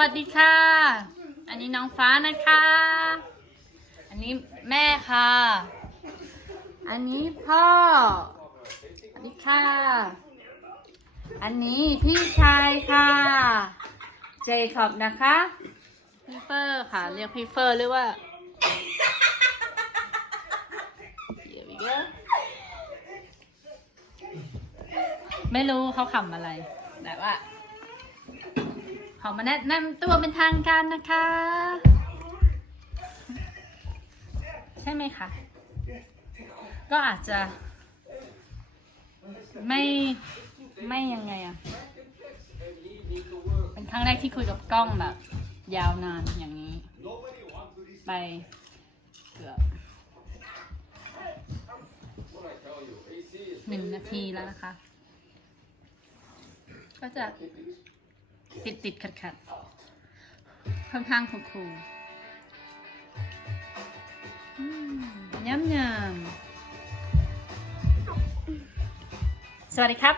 วัสดีค่ะ อันนี้น้องฟ้านะคะ อันนี้แม่ค่ะ อันนี้พ่อ สวัสดีค่ะ อันนี้พี่ชายค่ะ เจคอบนะคะพี่เฟอร์ค่ะ เรียกพี่เฟอร์หรือว่าไม่รู้เขาขำอะไร แต่ว่า ขอมาแนะนำตัวเป็นทางการนะคะ ใช่ไหมคะ ก็อาจจะ ไม่ไม่ยังไงอะเป็นครั้งแรกที่คุยกับกล้องแบบ ยาวนานอย่างนี้ ไปเกือบหนึ่งนาทีแล้วนะคะ ก็จะ ติดติดขัดขัดๆค่อนข้างคูคูลๆอืมยำยำสวัสดีครับ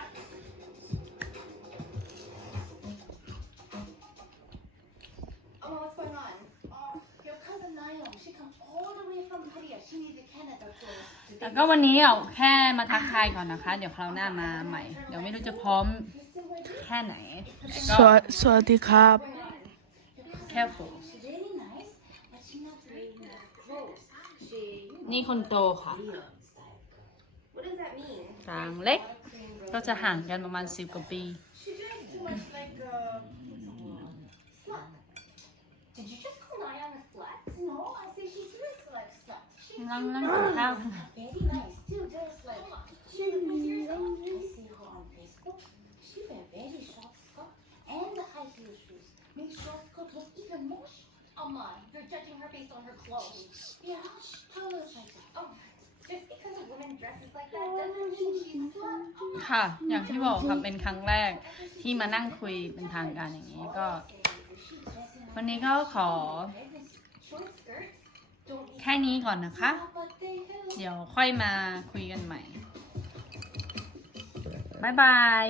Oh, what's going on? Oh, your cousin Nayeon, she comes all the way from Korea. She needs a Canada tour. แล้วก็วันนี้เอาแค่มาทักทายก่อนนะคะ เดี๋ยวคราวหน้ามาใหม่ เดี๋ยวไม่รู้จะพร้อมแค่ไหนแต่สก็วัสสวัสดีครับ careful She's really nice, but she's not wearing enough clothes. She, นี่คนโตค่ะ what does that mean? กลางเล็ก ก็จะห่างกันประมาณสิบกว่าปี She dresses too much like a ค่ะ อย่างที่บอกค่ะเป็นครั้งแรกที่มานั่งคุยเป็นทางการอย่างนี้ก็ วันนี้ก็ขอ แค่นี้ก่อนนะคะ เดี๋ยวค่อยมาคุยกันใหม่บายบาย